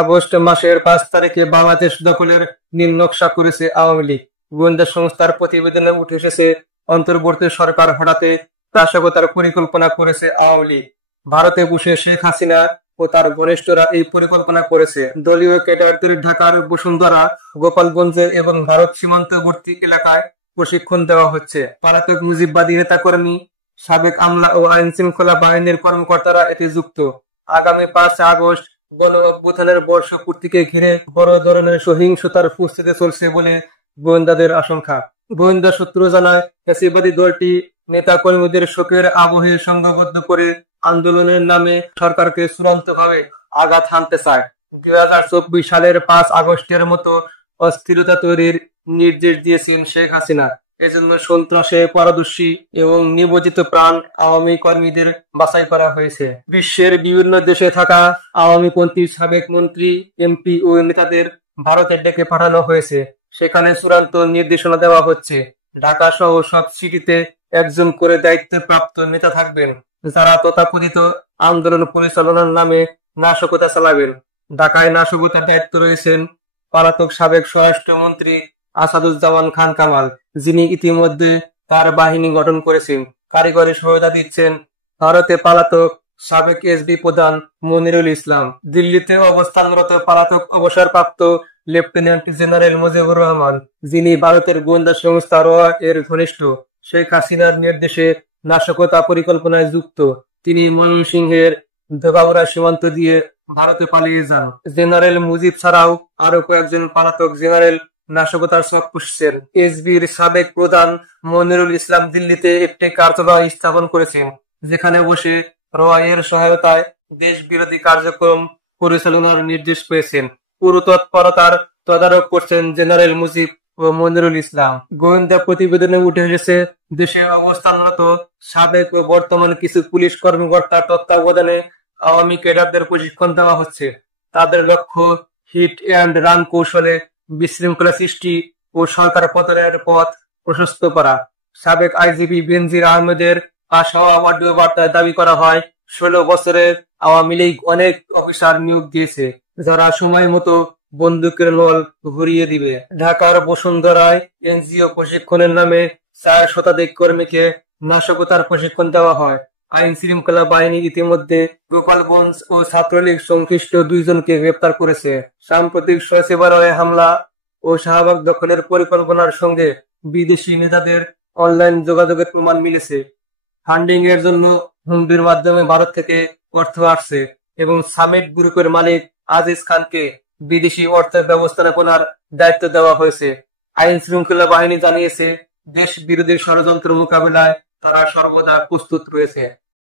August মাসের 5 তারিখে বাংলাদেশ দখলের নীল নকশা করেছে আওয়ামী লীগ। গোয়েন্দা সংস্থার প্রতিবেদনে উঠে এসেছে, অন্তর্বর্তী সরকার হঠাতে নাশকতার পরিকল্পনা করেছে আওয়ামী লীগ। ভারতে বসে শেখ হাসিনা ও তার ঘনিষ্ঠরা এই পরিকল্পনা করেছে। দলীয় ক্যাডারদের ঢাকার বসুন্ধরা, গোপালগঞ্জে এবং ভারত সীমান্তবর্তী এলাকায় প্রশিক্ষণ দেওয়া হচ্ছে। পলাতক মুজিববাদী নেতাকর্মী, সাবেক আমলা ও আইন শৃঙ্খলা বাহিনীর কর্মকর্তারা এতে যুক্ত। আগামী 5 আগস্ট গণ অভ্যুত্থানের বর্ষপূর্তিকে ঘিরে বড় ধরনের সহিংসতার প্রস্তুতি চলছে বলে গোয়েন্দাদের আশঙ্কা। গোয়েন্দা সূত্র জানায়, ফ্যাসিবাদী দলটি নেতা কর্মীদের শোকের আবহে সংঘবদ্ধ করে আন্দোলনের নামে সরকারকে চূড়ান্তভাবে আঘাত হানতে চায়। 2024 সালের 5 আগস্টের মতো অস্থিরতা তৈরির নির্দেশ দিয়েছেন শেখ হাসিনা। এজন্য সন্ত্রাসে পারদর্শী এবং নিয়োজিত প্রাণ আওয়ামী কর্মীদের বাছাই করা হয়েছে। বিশ্বের বিভিন্ন দেশে থাকা আওয়ামীপন্থী সাবেক মন্ত্রী, এমপি ও নেতাদের ভারতে ডেকে পাঠানো হয়েছে। সেখানে চূড়ান্ত নির্দেশনা দেওয়া হচ্ছে, ঢাকা সহ সব সিটিতে একজন করে দায়িত্বপ্রাপ্ত নেতা থাকবেন, যারা তথাকথিত আন্দোলন পরিচালনার নামে নাশকতা চালাবেন। ঢাকায় নাশকতার দায়িত্ব রয়েছেন পলাতক সাবেক স্বরাষ্ট্রমন্ত্রী আসাদুজ্জামান খান কামাল, যিনি ইতিমধ্যে তার বাহিনী গঠন করেছেন। কারিগরি সহায়তা দিচ্ছেন ভারতে পলাতক সাবেক এসবি প্রধান মনিরুল ইসলাম। দিল্লিতে অবস্থানরত পলাতক অবসরপ্রাপ্ত লেফটেন্যান্ট জেনারেল মুজিবুর রহমান, যিনি ভারতের গোয়েন্দা সংস্থা র এর ঘনিষ্ঠ। শেখ হাসিনার নির্দেশে নাশকতা পরিকল্পনায় যুক্ত। তিনি ময়মনসিংহের ধোবাউড়া সীমান্ত দিয়ে ভারতে পালিয়ে যান। জেনারেল মুজিব ছাড়াও আরো কয়েকজন পলাতক জেনারেল নাশকতার ছক কষছেন। এসবির সাবেক প্রধান মনিরুল ইসলাম দিল্লিতে একটি কার্যালয় স্থাপন করেছেন, যেখানে বসে র এর সহায়তায় দেশ বিরোধী কার্যক্রম পরিচালনার নির্দেশ পেয়েছেন। পুরো তৎপরতার তদারক করছেন জেনারেল মুজিব ও মনিরুল ইসলাম। গোয়েন্দা প্রতিবেদনে উঠে এসেছে, দেশে অবস্থানরত সাবেক ও বর্তমান কিছু পুলিশ কর্মকর্তার তত্ত্বাবধানে আওয়ামী ক্যাডারদের প্রশিক্ষণ দেওয়া হচ্ছে। তাদের লক্ষ্য হিট অ্যান্ড রান কৌশলে বিশৃঙ্খলা সৃষ্টি ও সরকার পতনের পথ প্রশস্ত করা। সাবেক আইজিপি বেনজির আহমেদের পাশ হওয়া অডিও বার্তায় দাবি করা হয়, 16 বছরের আওয়ামী লীগ অনেক অফিসার নিয়োগ দিয়েছে, যারা সময় মতো বন্দুকের নল ঘুরিয়ে দিবে। ঢাকার বসুন্ধরায় এনজিও প্রশিক্ষণের নামে 4 শতাধিক কর্মীকে নাশকতার প্রশিক্ষণ দেওয়া হয়। আইন শৃঙ্খলা বাহিনী ইতিমধ্যে গোপালগঞ্জ ও ছাত্রলীগ সংশ্লিষ্ট 2 জনকে গ্রেপ্তার করেছে। সাম্প্রতিক সচিবালয়ে হামলা ও শাহবাগ দখলের পরিকল্পনার সঙ্গে বিদেশি নেতাদের অনলাইন যোগাযোগের প্রমাণ মিলেছে। ফান্ডিং এর জন্য হুন্ডির মাধ্যমে ভারত থেকে অর্থ আসছে এবং সামিট গ্রুপের মালিক আজিজ খানকে বিদেশি অর্থ ব্যবস্থাপনার দায়িত্ব দেওয়া হয়েছে। আইন শৃঙ্খলা বাহিনী জানিয়েছে, দেশ বিরোধী ষড়যন্ত্র মোকাবিলায় তারা সর্বদা প্রস্তুত রয়েছে।